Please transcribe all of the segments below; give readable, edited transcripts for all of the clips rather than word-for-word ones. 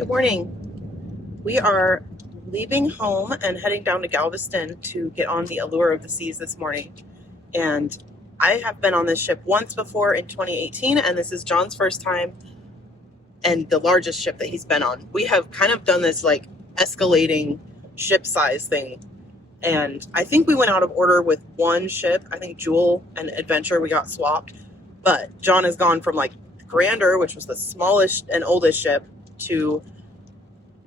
Good morning. We are leaving home and heading down to Galveston to get on the Allure of the Seas this morning. And I have been on this ship once before in 2018, and this is John's first time and the largest ship that he's been on. We have kind of done this like escalating ship size thing. And I think we went out of order with one ship. I think Jewel and Adventure, we got swapped. But John has gone from like Grander, which was the smallest and oldest ship, to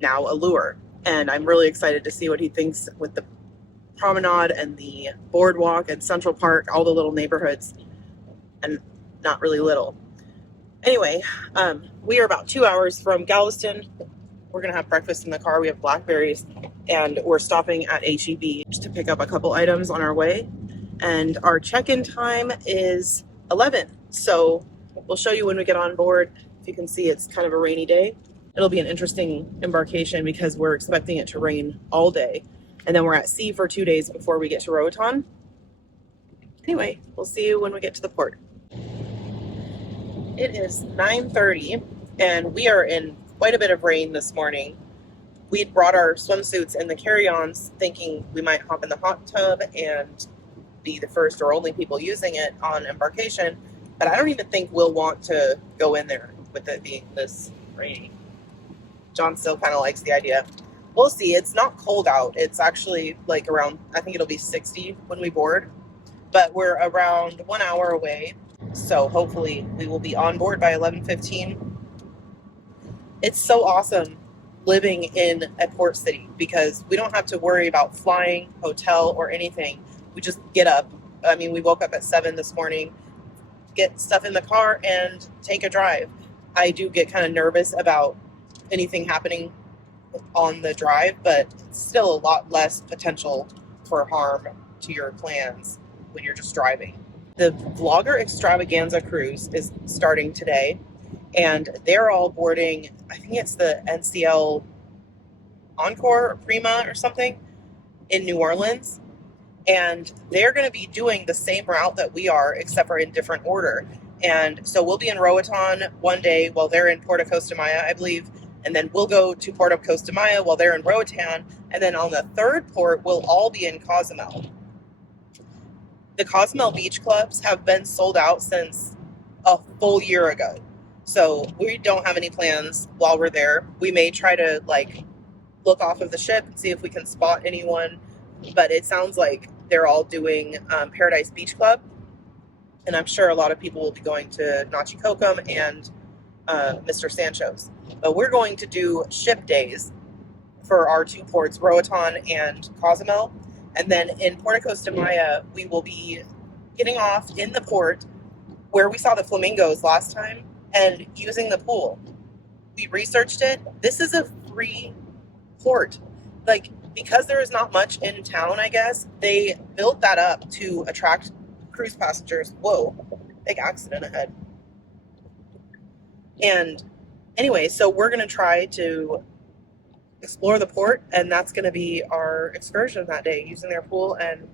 now Allure. And I'm really excited to see what he thinks with the promenade and the boardwalk and Central Park, all the little neighborhoods, and not really little. Anyway, we are about 2 hours from Galveston. We're gonna have breakfast in the car. We have blackberries, and we're stopping at HEB to pick up a couple items on our way. And our check-in time is 11. So we'll show you when we get on board. If you can see, it's kind of a rainy day. It'll be an interesting embarkation because we're expecting it to rain all day. And then we're at sea for 2 days before we get to Roatan. Anyway, we'll see you when we get to the port. It is 9:30 and we are in quite a bit of rain this morning. We'd brought our swimsuits and the carry-ons thinking we might hop in the hot tub and be the first or only people using it on Embarkation. But I don't even think we'll want to go in there with it being this rainy. John still kind of likes the idea. We'll see. It's not cold out. It's actually like around, I think it'll be 60 when we board. But we're around 1 hour away. So hopefully we will be on board by 11:15. It's so awesome living in a port city because we don't have to worry about flying, hotel, or anything. We just get up. I mean, we woke up at 7 this morning, get stuff in the car, and take a drive. I do get kind of nervous about anything happening on the drive, but it's still a lot less potential for harm to your plans when you're just driving. The Vlogger Extravaganza cruise is starting today, and they're all boarding, I think it's the NCL Encore or Prima or something in New Orleans, and they're going to be doing the same route that we are, except for in different order. And so we'll be in Roatan one day while they're in Port of Costa Maya, I believe. And then we'll go to Port of Costa Maya while they're in Roatan. And then on the third port, we'll all be in Cozumel. The Cozumel beach clubs have been sold out since a full year ago. So we don't have any plans while we're there. We may try to like look off of the ship and see if we can spot anyone. But it sounds like they're all doing Paradise Beach Club. And I'm sure a lot of people will be going to Nachi Kokum and Mr. Sancho's. But we're going to do ship days for our two ports, Roatan and Cozumel. And then in Port of Costa Maya, we will be getting off in the port where we saw the flamingos last time and using the pool. We researched it. This is a free port. Like, because there is not much in town, I guess, they built that up to attract cruise passengers. Whoa, big accident ahead. And anyway, so we're going to try to explore the port, and that's going to be our excursion that day, using their pool and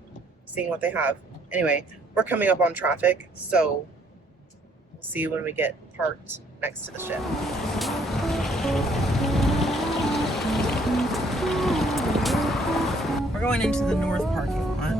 seeing what they have. Anyway, we're coming up on traffic, so we'll see when we get parked next to the ship. We're going into the north parking lot.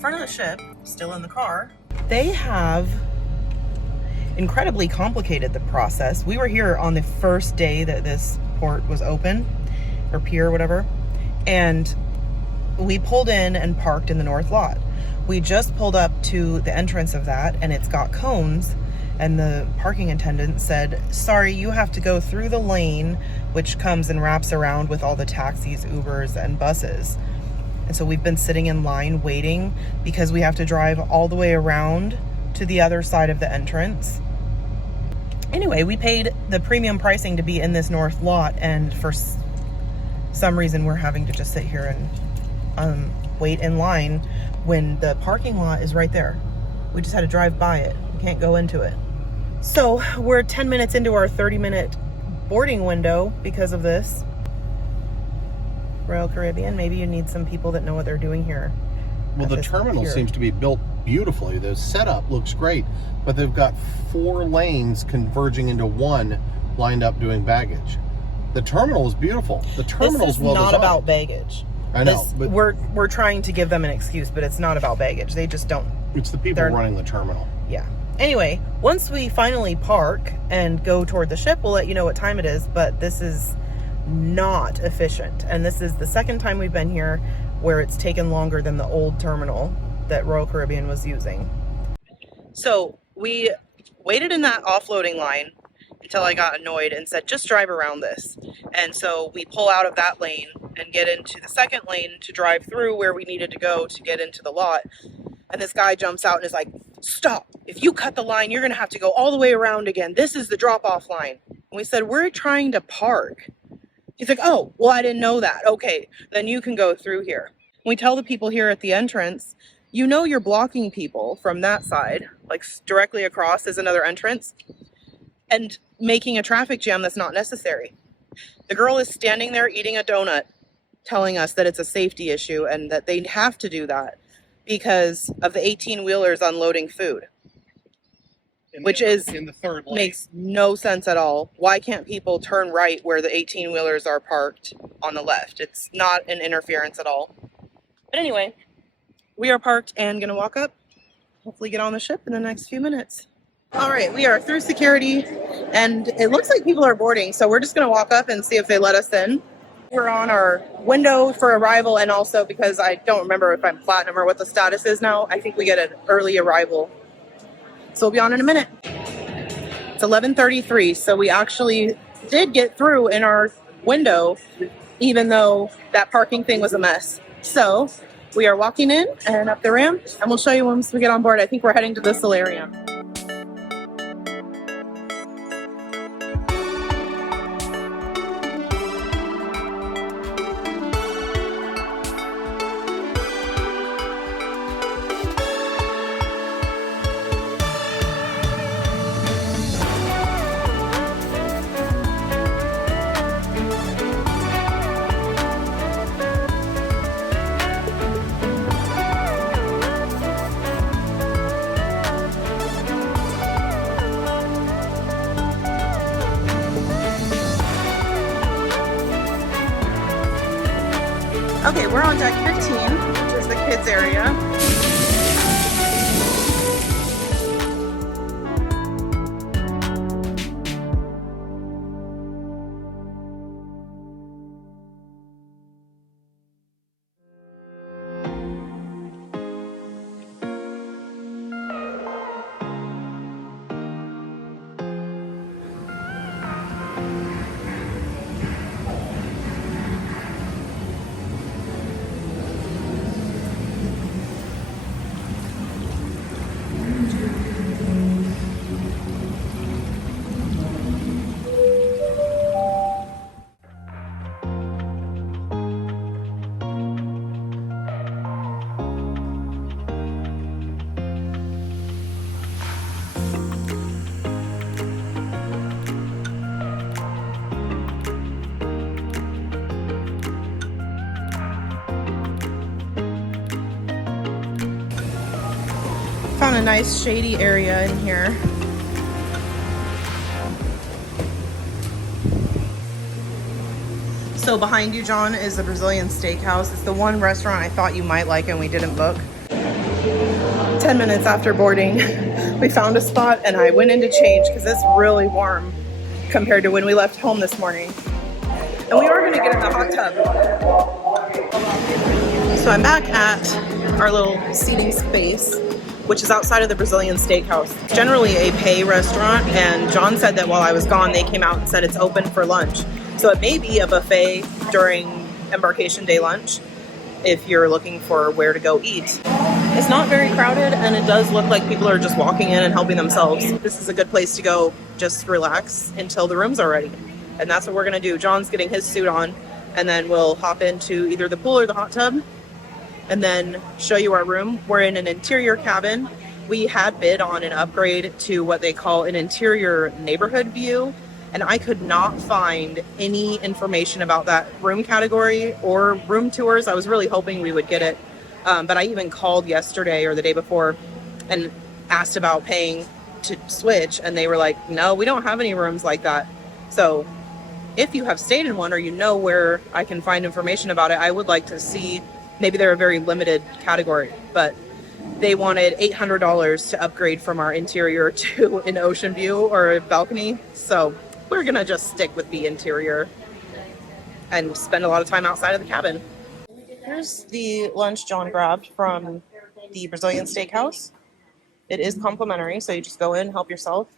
Front of the ship, still in the car. They have incredibly complicated the process. We were here on the first day that this port was open, or pier or whatever, and we pulled in and parked in the north lot. We just pulled up to the entrance of that, and it's got cones, And the parking attendant said, sorry, you have to go through the lane, which comes and wraps around with all the taxis, Ubers, and buses. And so we've been sitting in line waiting because we have to drive all the way around to the other side of the entrance. Anyway, we paid the premium pricing to be in this north lot, and for some reason we're having to just sit here and wait in line when the parking lot is right there. We just had to drive by it. We can't go into it. So we're 10 minutes into our 30-minute boarding window because of this. Royal Caribbean, maybe you need some people that know what they're doing here. Well, the terminal seems to be built beautifully. The setup looks great, but they've got 4 lanes converging into one lined up doing baggage. The terminal is beautiful. The terminal is well designed. This is not about baggage. I know, but we're trying to give them an excuse, but it's not about baggage. They just don't. It's the people running the terminal. Yeah. Anyway, once we finally park and go toward the ship, we'll let you know what time it is, but this is not efficient. And this is the second time we've been here where it's taken longer than the old terminal that Royal Caribbean was using. So we waited in that offloading line until I got annoyed and said, just drive around this. And so we pull out of that lane and get into the second lane to drive through where we needed to go to get into the lot. And this guy jumps out and is like, stop. If you cut the line, you're going to have to go all the way around again. This is the drop-off line. And we said, we're trying to park. He's like, oh, well, I didn't know that. Okay, then you can go through here. We tell the people here at the entrance, you know you're blocking people from that side, like directly across is another entrance, and making a traffic jam that's not necessary. The girl is standing there eating a donut, telling us that it's a safety issue and that they have to do that because of the 18-wheelers unloading food. Which is in the third lane. Makes no sense at all. Why can't people turn right where the 18-wheelers are parked on the left? It's not an interference at all. But anyway, we are parked and gonna walk up, hopefully get on the ship in the next few minutes. All right, we are through security and it looks like people are boarding, so we're just gonna walk up and see if they let us in. We're on our window for arrival, and also because I don't remember if I'm platinum or what the status is now, I think we get an early arrival. So we'll be on in a minute. It's 11:33, so we actually did get through in our window, even though that parking thing was a mess. So we are walking in and up the ramp, and we'll show you once we get on board. I think we're heading to the solarium. Okay, we're on deck 15, which is the kids area. Found a nice shady area in here. So behind you, John, is a Brazilian steakhouse. It's the one restaurant I thought you might like and we didn't book. 10 minutes after boarding, we found a spot and I went in to change because it's really warm compared to when we left home this morning. And we are gonna get in the hot tub. So I'm back at our little seating space. which is outside of the Brazilian steakhouse. Generally a pay restaurant, and John said that while I was gone, they came out and said it's open for lunch. So it may be a buffet during Embarkation Day lunch if you're looking for where to go eat. It's not very crowded, and it does look like people are just walking in and helping themselves. This is a good place to go just relax until the rooms are ready. And that's what we're gonna do. John's getting his suit on, and then we'll hop into either the pool or the hot tub and then show you our room. We're in an interior cabin. We had bid on an upgrade to what they call an interior neighborhood view, and I could not find any information about that room category or room tours. I was really hoping we would get it. But I even called yesterday or the day before and asked about paying to switch, and they were like, no, we don't have any rooms like that. So if you have stayed in one or you know where I can find information about it, I would like to see. Maybe they're a very limited category, but they wanted $800 to upgrade from our interior to an ocean view or a balcony. So we're gonna just stick with the interior and spend a lot of time outside of the cabin. Here's the lunch John grabbed from the Brazilian steakhouse. It is complimentary, so you just go in, help yourself.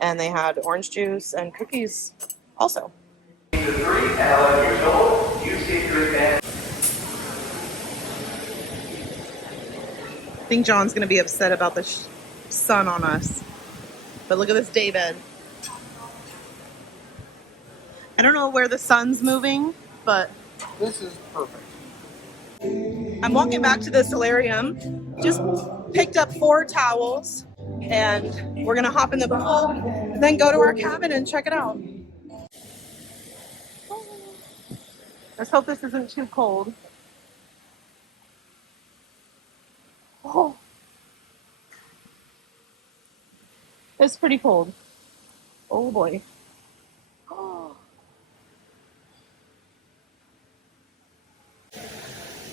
And they had orange juice and cookies also. I think John's going to be upset about the sun on us. But look at this daybed. I don't know where the sun's moving, but This is perfect. I'm walking back to the solarium. Just picked up 4 towels, and we're gonna hop in the pool and then go to our cabin and check it out. Let's hope this isn't too cold. Oh, it's pretty cold. Oh boy. Oh.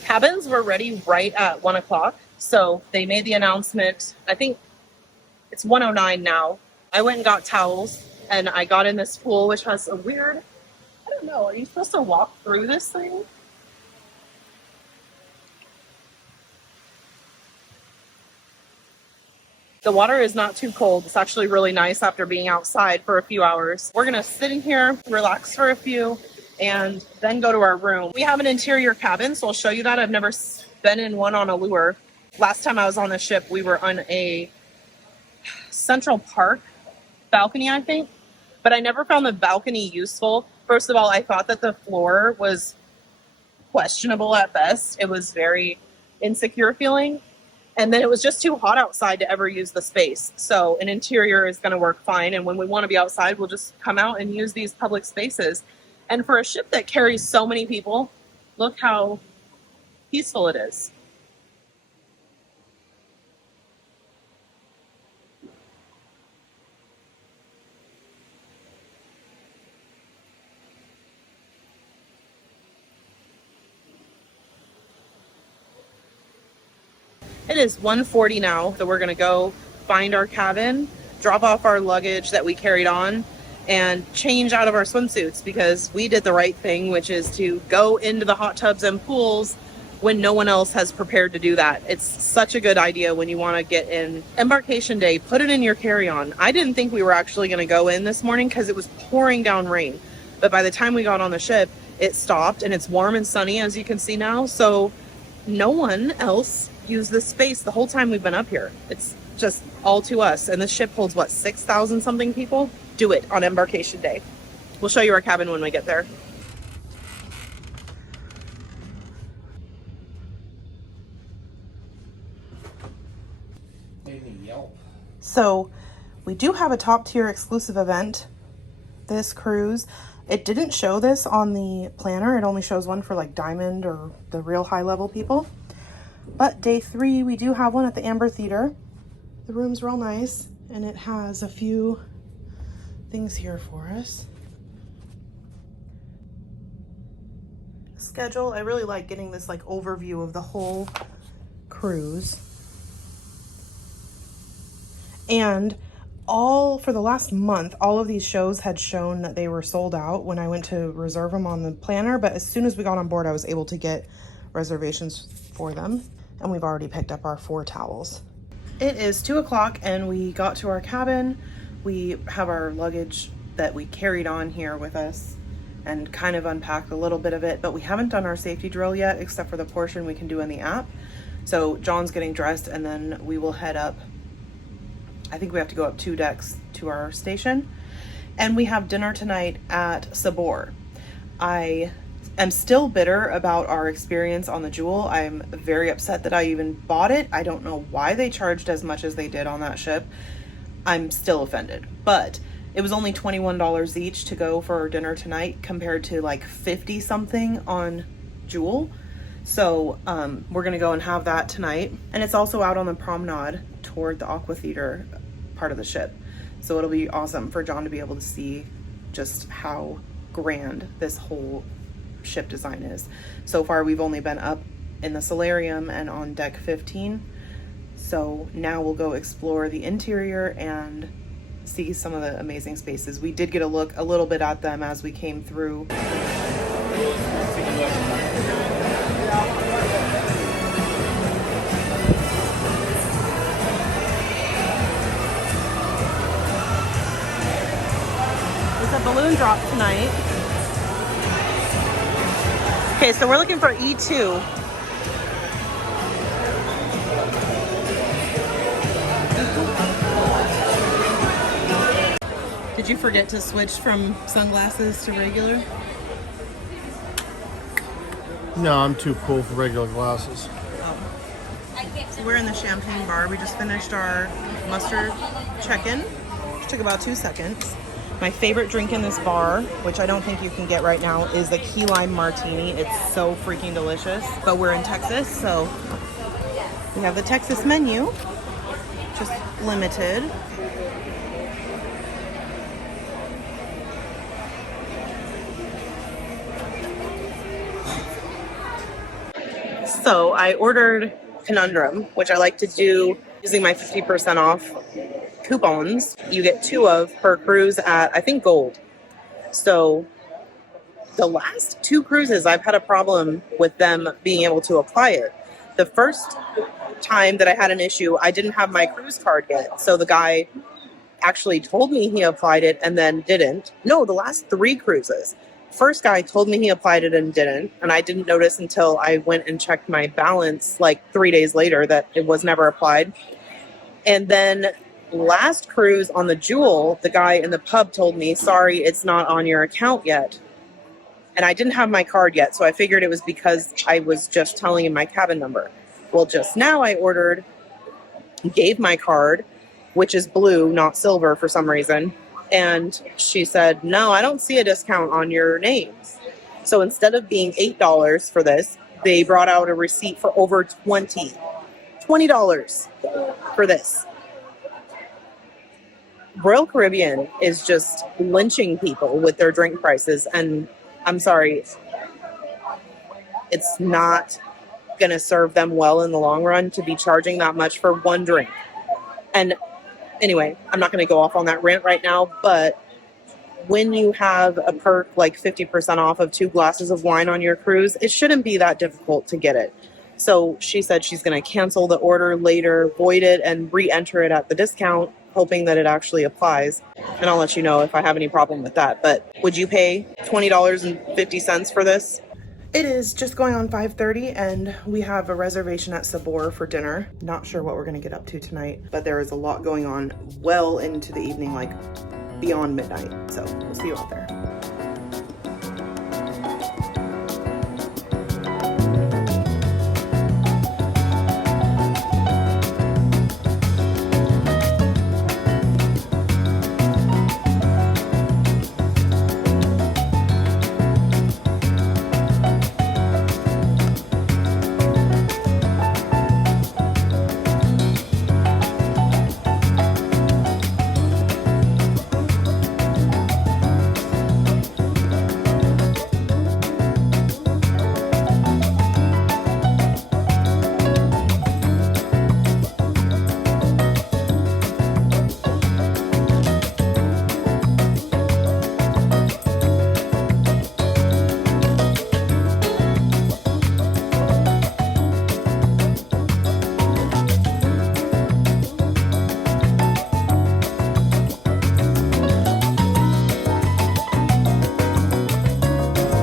Cabins were ready right at 1 o'clock. So they made the announcement. I think it's 1:09 now. I went and got towels, and I got in this pool, which has a weird, I don't know, are you supposed to walk through this thing? The water is not too cold. It's actually really nice after being outside for a few hours. We're gonna sit in here, relax for a few, and then go to our room. We have an interior cabin, so I'll show you that. I've never been in one on Allure. Last time I was on the ship, we were on a Central Park balcony, I think, but I never found the balcony useful. First of all, I thought that the floor was questionable at best. It was very insecure feeling. And then it was just too hot outside to ever use the space. So an interior is going to work fine. And when we want to be outside, we'll just come out and use these public spaces. And for a ship that carries so many people, look how peaceful it is. It is 1:40 now, so we're gonna go find our cabin, drop off our luggage that we carried on, and change out of our swimsuits because we did the right thing, which is to go into the hot tubs and pools when no one else has prepared to do that. It's such a good idea when you want to get in. Embarkation Day, put it in your carry-on. I didn't think we were actually going to go in this morning because it was pouring down rain. But by the time we got on the ship, it stopped, and it's warm and sunny, as you can see now. So no one else used this space the whole time we've been up here. It's just all to us. And this ship holds, what, 6,000 something people? Do it on Embarkation Day. We'll show you our cabin when we get there. So we do have a top tier exclusive event this cruise. It didn't show this on the planner. It only shows one for like diamond or the real high level people. But day 3, we do have one at the Amber Theater. The room's real nice, and it has a few things here for us. Schedule. I really like getting this like overview of the whole cruise. And for the last month, all of these shows had shown that they were sold out when I went to reserve them on the planner. But as soon as we got on board, I was able to get reservations for them. And we've already picked up our 4 towels. It is 2 o'clock and we got to our cabin. We have our luggage that we carried on here with us and kind of unpacked a little bit of it, but we haven't done our safety drill yet except for the portion we can do in the app. So John's getting dressed and then we will head up. I think we have to go up 2 decks to our station. And we have dinner tonight at Sabor. I am still bitter about our experience on the Jewel. I'm very upset that I even bought it. I don't know why they charged as much as they did on that ship. I'm still offended. But it was only $21 each to go for dinner tonight compared to like 50 something on Jewel. So we're gonna go and have that tonight. And it's also out on the promenade toward the Aqua Theater part of the ship. So it'll be awesome for John to be able to see just how grand this whole ship design is. So far we've only been up in the solarium and on deck 15. So now we'll go explore the interior and see some of the amazing spaces. We did get a look a little bit at them as we came through. There's a balloon drop tonight. Okay, so we're looking for E2. Did you forget to switch from sunglasses to regular? No, I'm too cool for regular glasses. Oh. So we're in the champagne bar. We just finished our mustard check-in, which took about 2 seconds. My favorite drink in this bar, which I don't think you can get right now, is the key lime martini. It's so freaking delicious. But we're in Texas, so we have the Texas menu, just limited. So I ordered Conundrum, which I like to do using my 50% off coupons. You get 2 of per cruise at, I think, Gold. So the last 2 cruises, I've had a problem with them being able to apply it. The first time that I had an issue, I didn't have my cruise card yet. So the guy actually told me he applied it and then didn't. No, the last 3 cruises. First guy told me he applied it and didn't, and I didn't notice until I went and checked my balance like 3 days later that it was never applied. And then last cruise on the Jewel, the guy in the pub told me, sorry, it's not on your account yet. And I didn't have my card yet, so I figured it was because I was just telling him my cabin number. Well, just now I gave my card, which is blue, not silver for some reason. And she said, no, I don't see a discount on your names. So instead of being $8 for this, they brought out a receipt for over $20 for this. Royal Caribbean is just lynching people with their drink prices. And I'm sorry, it's not going to serve them well in the long run to be charging that much for one drink. And anyway, I'm not going to go off on that rant right now, but when you have a perk like 50% off of 2 glasses of wine on your cruise, it shouldn't be that difficult to get it. So she said she's going to cancel the order later, void it, and re-enter it at the discount, hoping that it actually applies. And I'll let you know if I have any problem with that. But would you pay $20.50 for this? It is just going on 5:30 and we have a reservation at Sabor for dinner. Not sure what we're gonna get up to tonight, but there is a lot going on well into the evening, like beyond midnight. So we'll see you out there.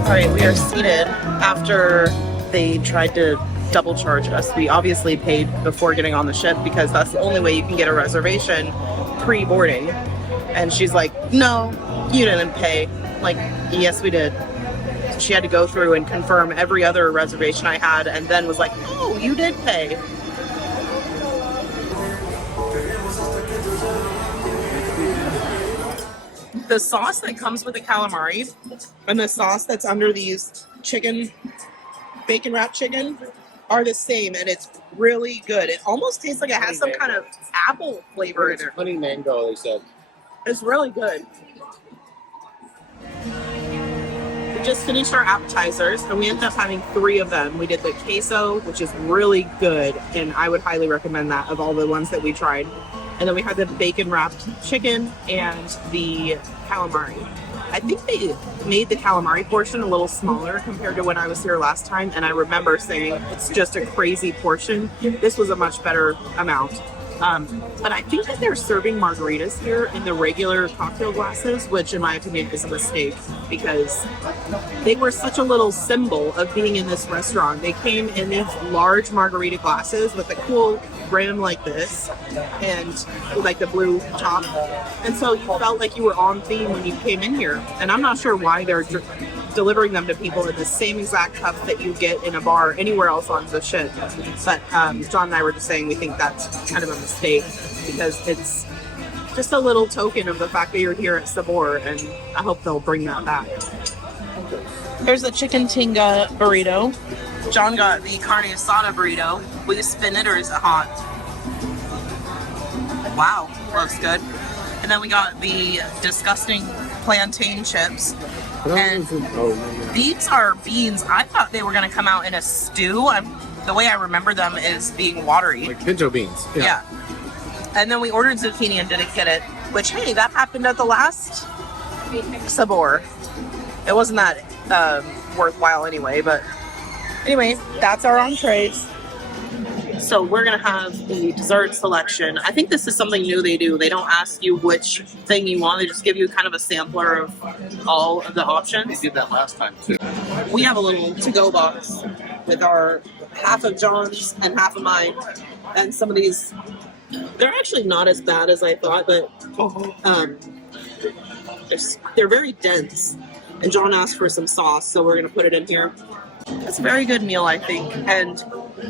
All right, we are seated after they tried to double charge us. We obviously paid before getting on the ship because that's the only way you can get a reservation pre-boarding. And she's like, no, you didn't pay. I'm like, yes, we did. So she had to go through and confirm every other reservation I had and then was like, oh, you did pay. The sauce that comes with the calamari and the sauce that's under these chicken, bacon wrapped chicken are the same, and it's really good. It almost tastes like it has some kind of apple flavor in it. Honey mango, they said. It's really good. We just finished our appetizers, and we ended up having 3 of them. We did the queso, which is really good, and I would highly recommend that of all the ones that we tried. And then we had the bacon wrapped chicken and the calamari. I think they made the calamari portion a little smaller compared to when I was here last time, and I remember saying it's just a crazy portion. This was a much better amount. But I think that they're serving margaritas here in the regular cocktail glasses, which in my opinion is a mistake because they were such a little symbol of being in this restaurant. They came in these large margarita glasses with a cool rim like this and like the blue top. And so you felt like you were on theme when you came in here. And I'm not sure why they're delivering them to people in the same exact cup that you get in a bar anywhere else on the ship. But John and I were just saying we think that's kind of a mistake because it's just a little token of the fact that you're here at Sabor, and I hope they'll bring that back. Here's the chicken tinga burrito. John got the carne asada burrito. Will you spin it or is it hot? Wow, looks good. And then we got the disgusting plantain chips. And these are beans. I thought they were going to come out in a stew. The way I remember them is being watery. Like pinto beans. Yeah. And then we ordered zucchini and didn't get it, which, hey, that happened at the last Sabor. It wasn't that worthwhile anyway, but anyway, that's our entrees. So we're going to have the dessert selection. I think this is something new they do. They don't ask you which thing you want. They just give you kind of a sampler of all of the options. They did that last time too. We have a little to-go box with our half of John's and half of mine. And some of these, they're actually not as bad as I thought, but they're very dense. And John asked for some sauce, so we're going to put it in here. It's a very good meal, I think. And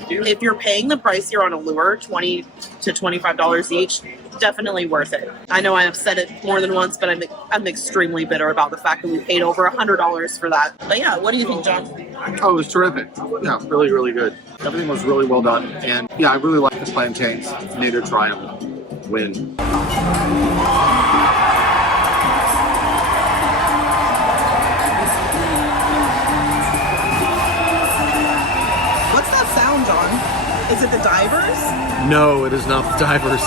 if you're paying the price here on Allure, $20 to $25 each, definitely worth it. I know I have said it more than once, but I'm extremely bitter about the fact that we paid over $100 for that. But yeah, what do you think, John? Oh, it was terrific. Yeah, really, really good. Everything was really well done. And yeah, I really like the plantains. Made her try them. Win. Is it the divers? No, it is not the divers.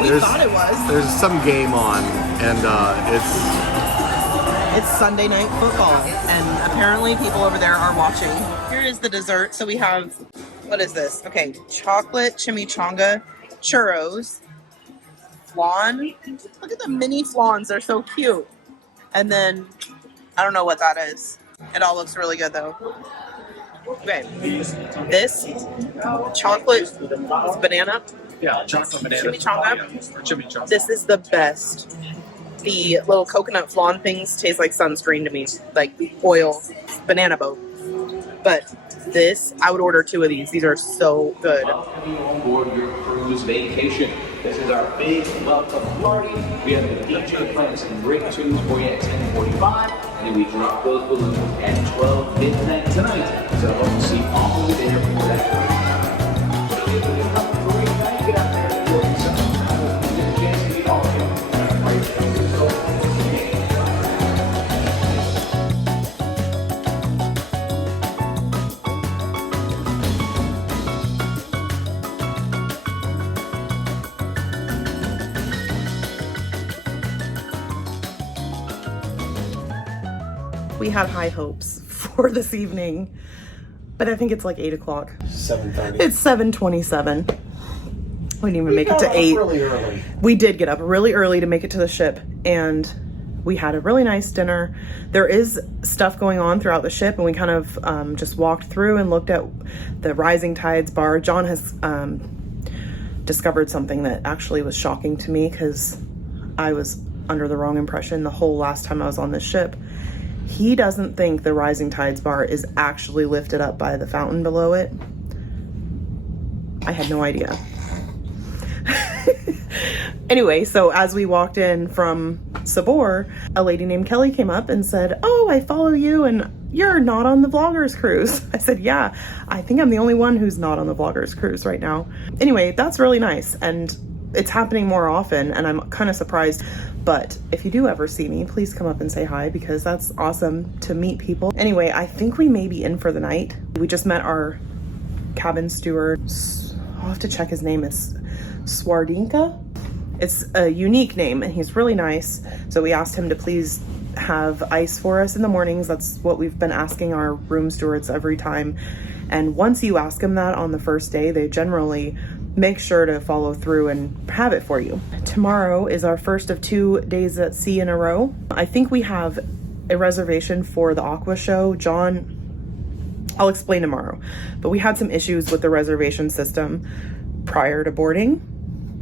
We thought it was. There's some game on, and it's Sunday Night Football, and apparently people over there are watching. Here is the dessert. So we have, what is this? Okay, chocolate chimichanga churros, flan. Look at the mini flans; they're so cute. And then I don't know what that is. It all looks really good though. Okay, this chocolate banana. Yeah, chocolate banana. Chimichanga. This is the best. The little coconut flan things taste like sunscreen to me, like oil, banana boat. But this, I would order 2 of these. These are so good. Onboard your cruise vacation. This is our big welcome party. We have the DJ playing some great tunes for you at 10:45, and then we drop those balloons at 12 midnight tonight. So hope to see all of you there for that. Get out there and enjoy yourself. Get a chance to meet all of you. We had high hopes for this evening, but I think it's like 8 o'clock. 7:30. It's 7:27. We didn't even make it to 8. Really early. We did get up really early to make it to the ship, and We had a really nice dinner. There is stuff going on throughout the ship, and we kind of just walked through and looked at the Rising Tides bar. John has discovered something that actually was shocking to me, because I was under the wrong impression the whole last time I was on this ship. He doesn't think the Rising Tides bar is actually lifted up by the fountain below it. I had no idea. Anyway, so as we walked in from Sabor, a lady named Kelly came up and said, "Oh, I follow you and you're not on the vloggers cruise." I said, "Yeah, I think I'm the only one who's not on the vloggers cruise right now." Anyway, that's really nice, and it's happening more often, and I'm kind of surprised. But if you do ever see me, please come up and say hi, because that's awesome to meet people. Anyway, I think we may be in for the night. We just met our cabin steward. I'll have to check his name. It's Swardinka. It's a unique name, and he's really nice. So we asked him to please have ice for us in the mornings. That's what we've been asking our room stewards every time. And once you ask them that on the first day, they generally make sure to follow through and have it for you. Tomorrow is our first of 2 days at sea in a row. I think we have a reservation for the Aqua show. John, I'll explain tomorrow, but we had some issues with the reservation system prior to boarding.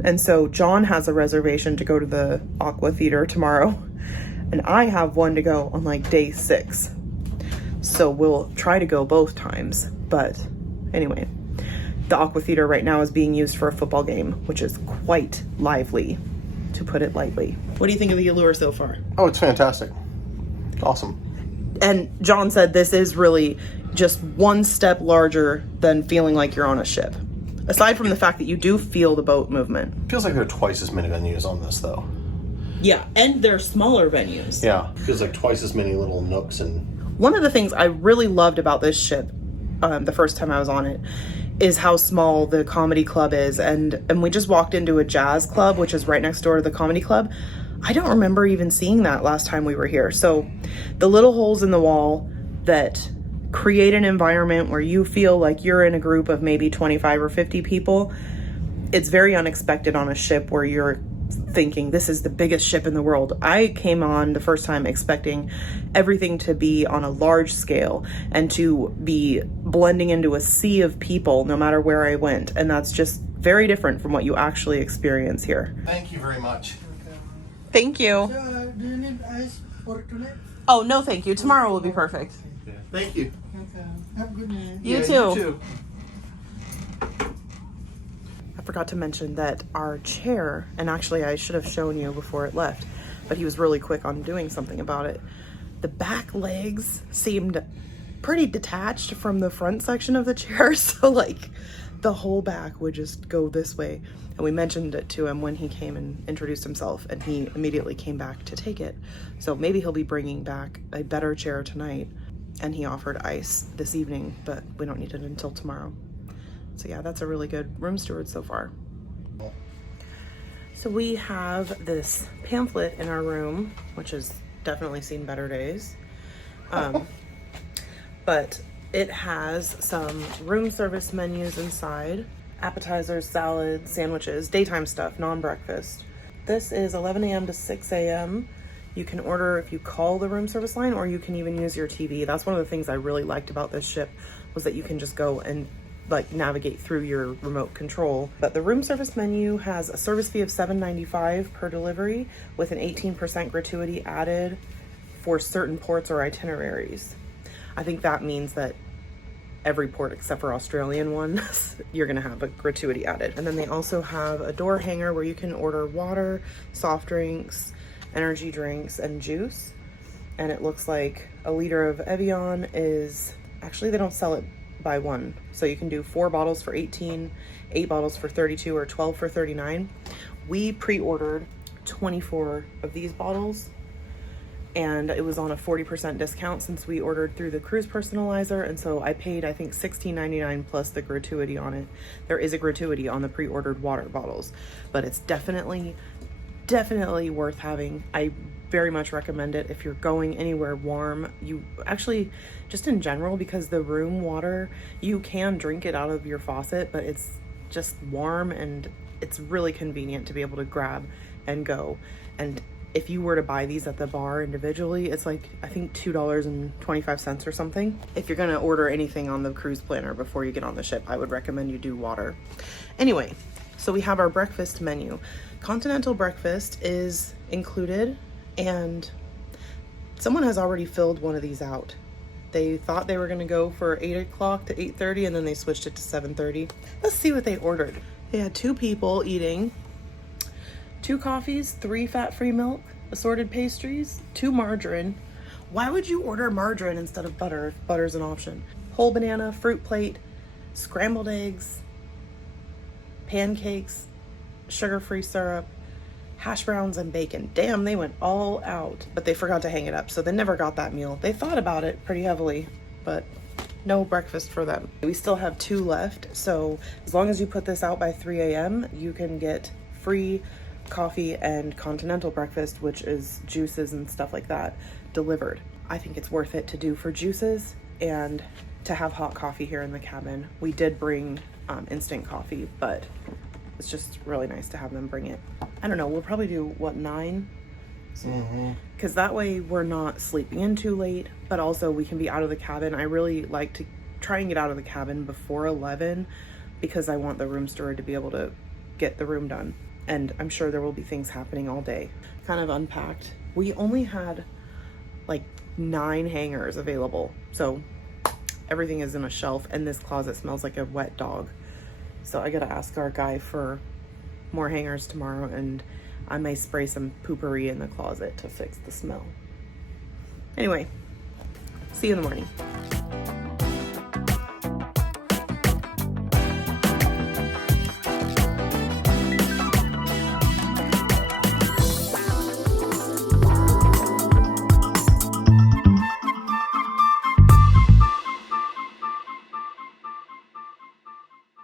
And so John has a reservation to go to the Aqua Theater tomorrow, and I have one to go on like day 6. So we'll try to go both times. But anyway, the Aqua Theater right now is being used for a football game, which is quite lively, to put it lightly. What do you think of the Allure so far? Oh, it's fantastic. Awesome. And John said this is really just one step larger than feeling like you're on a ship. Aside from the fact that you do feel the boat movement. Feels like there are twice as many venues on this, though. Yeah, and they're smaller venues. Yeah, feels like twice as many little nooks. And one of the things I really loved about this ship, the first time I was on it, is how small the comedy club is. And we just walked into a jazz club, which is right next door to the comedy club. I don't remember even seeing that last time we were here. So the little holes in the wall that create an environment where you feel like you're in a group of maybe 25 or 50 people, it's very unexpected on a ship where you're thinking this is the biggest ship in the world. I came on the first time expecting everything to be on a large scale and to be blending into a sea of people no matter where I went, and that's just very different from what you actually experience here. thank you very much. Thank you. So, do you need ice for tonight? Oh, no thank you. Tomorrow will be perfect. Thank you. Okay. Have a good night. You Yeah, too. You too. I forgot to mention that our chair, and actually I should have shown you before it left, but he was really quick on doing something about it. The back legs seemed pretty detached from the front section of the chair, so like the whole back would just go this way. And we mentioned it to him when he came and introduced himself, and he immediately came back to take it. So maybe he'll be bringing back a better chair tonight. And he offered ice this evening, but we don't need it until tomorrow. So yeah, that's a really good room steward so far. So we have this pamphlet in our room, which has definitely seen better days. But it has some room service menus inside: appetizers, salads, sandwiches, daytime stuff, non-breakfast. This is 11 a.m. to 6 a.m. You can order if you call the room service line, or you can even use your TV. That's one of the things I really liked about this ship, was that you can just go and like navigate through your remote control. But the room service menu has a service fee of $7.95 per delivery, with an 18% gratuity added for certain ports or itineraries. I think that means that every port except for Australian ones, you're gonna have a gratuity added. And then they also have a door hanger where you can order water, soft drinks, energy drinks, and juice. And it looks like a liter of Evian is, actually they don't sell it by one, so you can do 4 bottles for 18, 8 bottles for 32, or 12 for 39. We pre-ordered 24 of these bottles, and it was on a 40% discount since we ordered through the cruise personalizer, and so I paid, I think, $16.99 plus the gratuity on it. There is a gratuity on the pre-ordered water bottles, but it's definitely worth having. I very much recommend it if you're going anywhere warm. You actually, just in general, because the room water, you can drink it out of your faucet, but it's just warm, and it's really convenient to be able to grab and go. And if you were to buy these at the bar individually, it's like, I think $2.25 or something. If you're gonna order anything on the cruise planner before you get on the ship, I would recommend you do water. Anyway, so we have our breakfast menu. Continental breakfast is included, and someone has already filled one of these out. They thought they were gonna go for 8 o'clock to 8:30, and then they switched it to 7:30. Let's see what they ordered. They had 2 people eating, 2 coffees, 3 fat-free milk, assorted pastries, 2 margarine. Why would you order margarine instead of butter if butter's an option? Whole banana, fruit plate, scrambled eggs, pancakes, sugar-free syrup, hash browns, and bacon. Damn, they went all out, but they forgot to hang it up, so they never got that meal. They thought about it pretty heavily, but no breakfast for them. We still have 2 left, so as long as you put this out by 3 a.m., you can get free coffee and continental breakfast, which is juices and stuff like that, delivered. I think it's worth it to do for juices and to have hot coffee here in the cabin. We did bring instant coffee, but it's just really nice to have them bring it. I don't know, we'll probably do, what, 9? Because that way we're not sleeping in too late, but also we can be out of the cabin. I really like to try and get out of the cabin before 11 because I want the room steward to be able to get the room done. And I'm sure there will be things happening all day. Kind of unpacked. We only had like 9 hangers available. So everything is in a shelf, and this closet smells like a wet dog. So I gotta ask our guy for more hangers tomorrow, and I may spray some poopery in the closet to fix the smell. Anyway, see you in the morning.